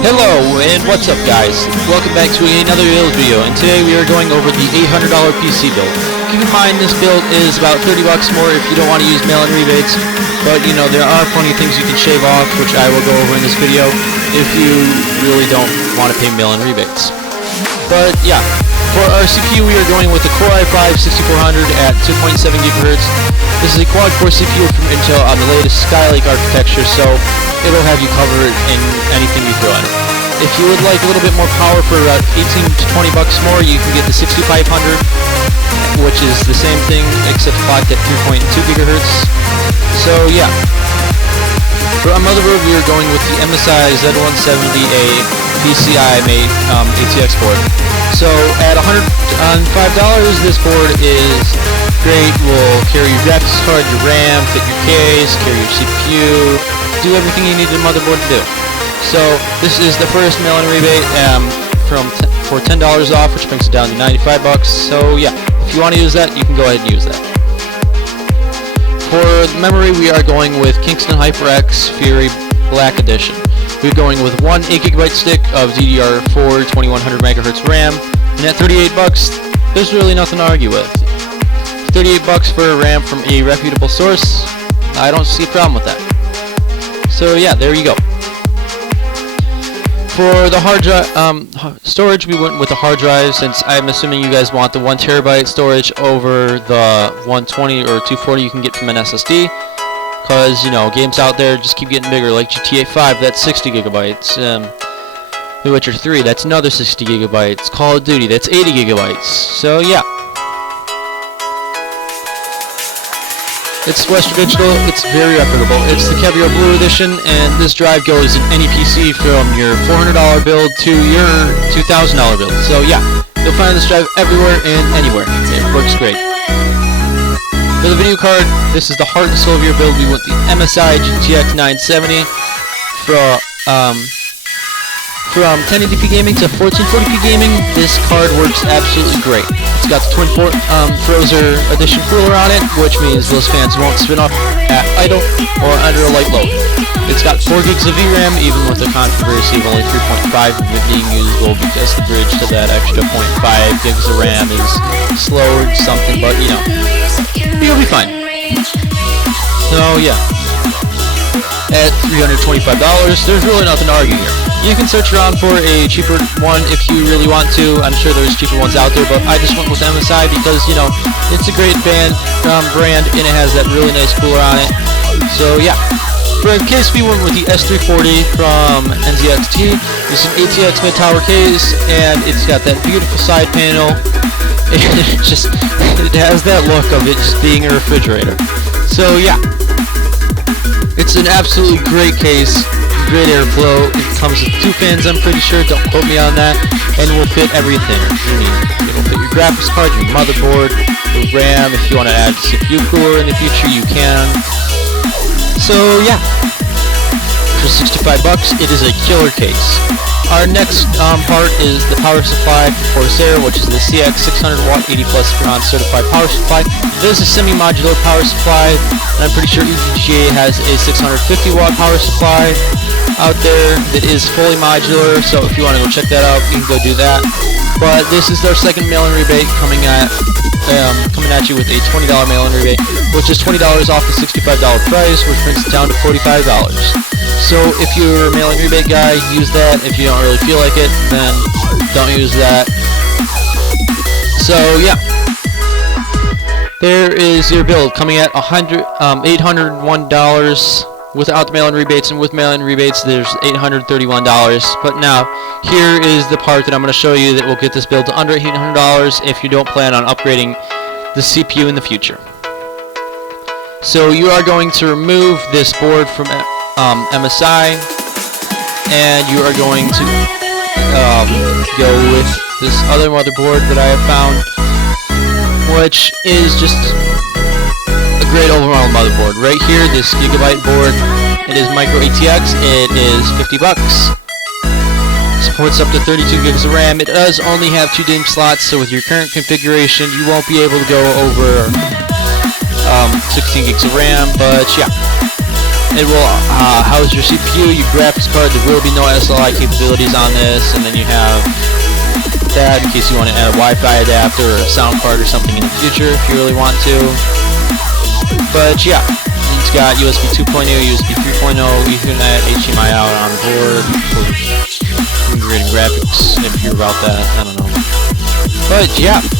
Hello, and what's up guys? Welcome back to another build video, and today we are going over the $800 PC build. Keep in mind this build is about 30 bucks more if you don't want to use mail-in rebates, but you know, there are plenty of things you can shave off, which I will go over in this video, if you really don't want to pay mail-in rebates. But yeah, for our CPU we are going with the Core i5-6400 at 2.7 GHz. This is a quad-core CPU from Intel on the latest Skylake architecture, so it'll have you covered in anything you throw at it. If you would like a little bit more power for about 18 to 20 bucks more, you can get the 6500, which is the same thing except clocked at 3.2 GHz. So yeah. For our motherboard, we are going with the MSI Z170A PCI made ATX board. So at $105, this board is great. Will carry your graphics card, your RAM, fit your case, carry your CPU, do everything you need the motherboard to do. So this is the first mail-in rebate for $10 off, which brings it down to 95 bucks. So yeah, if you want to use that, you can go ahead and use that. For memory, we are going with Kingston HyperX Fury Black Edition. We're going with one 8GB stick of DDR4 2100 MHz RAM, and at 38 bucks, there's really nothing to argue with. 38 bucks for a RAM from a reputable source, I don't see a problem with that. So yeah, there you go. For the hard drive storage, we went with the hard drive, since I'm assuming you guys want the 1TB storage over the 120 or 240 you can get from an SSD. Because, you know, games out there just keep getting bigger, like GTA 5, that's 60 gigabytes. The Witcher 3, that's another 60 gigabytes. Call of Duty, that's 80 gigabytes. So yeah. It's Western Digital, it's very reputable. It's the Caviar Blue Edition, and this drive goes in any PC from your $400 build to your $2,000 build. So yeah, you'll find this drive everywhere and anywhere. It works great. For the video card, this is the heart and soul of your build. We went the MSI GTX 970 from 1080p gaming to 1440p gaming. This card works absolutely great. It's got the twin port Frozer Edition cooler on it, which means those fans won't spin off at idle or under a light load. It's got 4 gigs of VRAM, even with the controversy of only 3.5 of it being usable because the bridge to that extra 0.5 gigs of RAM is slowed something, but you know, you'll be fine. So yeah, at $325, there's really nothing to argue here. You can search around for a cheaper one if you really want to. I'm sure there's cheaper ones out there, but I just went with MSI because, you know, it's a great brand, and it has that really nice cooler on it. So yeah. For a case, we went with the S340 from NZXT. It's an ATX mid-tower case, and it's got that beautiful side panel. It has that look of it just being a refrigerator. So yeah, it's an absolutely great case. Great airflow. It comes with 2 fans, I'm pretty sure, don't quote me on that, and will fit everything you need. It will fit your graphics card, your motherboard, your RAM. If you want to add CPU cooler in the future, you can. So yeah, for 65 bucks, it is a killer case. Our next part is the power supply for Corsair, which is the CX600W 80+ Bronze certified power supply. This is a semi-modular power supply, and I'm pretty sure EVGA has a 650-watt power supply out there that is fully modular, so if you want to go check that out, you can go do that. But this is our second mail-in rebate coming at you with a $20 mail-in rebate, which is $20 off the $65 price, which brings it down to $45. So if you're a mail-in rebate guy, use that. If you don't really feel like it, then don't use that. So yeah, there is your build coming at $801 without the mail-in rebates, and with mail-in rebates there's $831. But now here is the part that I'm going to show you that will get this build to under $800 if you don't plan on upgrading the CPU in the future. So you are going to remove this board from MSI, and you are going to go with this other motherboard that I have found, which is just a great overall motherboard. Right here, this Gigabyte board, it is micro ATX, it is 50 bucks. Supports up to 32 gigs of RAM. It does only have 2 DIMM slots, so with your current configuration, you won't be able to go over 16 gigs of RAM, but yeah. It will house your CPU, your graphics card. There will be no SLI capabilities on this, and then you have that in case you want to add a Wi-Fi adapter or a sound card or something in the future if you really want to. But yeah, it's got USB 2.0, USB 3.0, Ethernet, HDMI out on board for integrating graphics. If you're about that, I don't know. But yeah.